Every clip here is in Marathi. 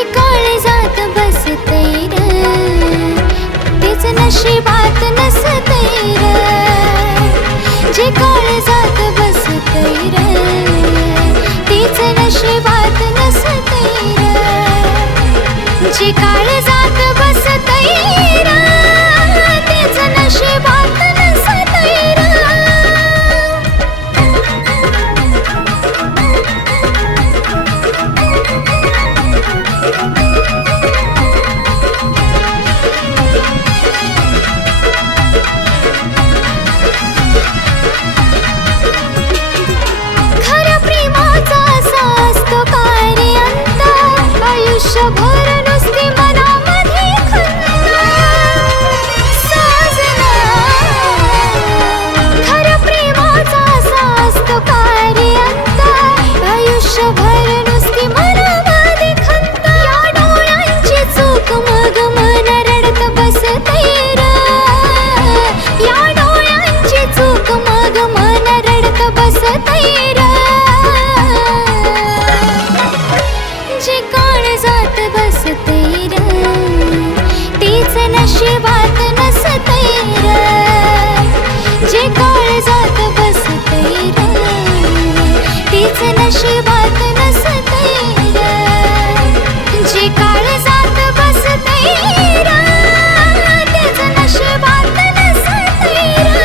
जे काळजात बसतंय र तेच नशिबात नसतंय र जे काळजात बसतंय र तेच नशिबात नसतंय र जे काळजात बसतंय र तेच नशिबात नसतंय र खऱ्या प्रेमाचा असा असतो कार्य अंत आयुष्यभर नुसती मनामध्ये खंत साजना खऱ्या प्रेमाचा असा असतो कार्य अंत आयुष्यभर नुसती मनामध्ये खंत या डोळ्यांची चूक मग मन रडत बसतंय र या डोळ्यांची चूक मग मन रडत बसतंय र जे काळजात बसतंय र तेच नशिबात नसतंय र जे काळजात बसतंय र तेच नशिबात नसतंय र जे काळजात बसतंय र तेच नशिबात नसतंय र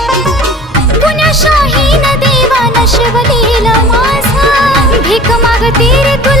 पुण्या शाहीन देवान शिवलेला माझा भीक मागते रे तुला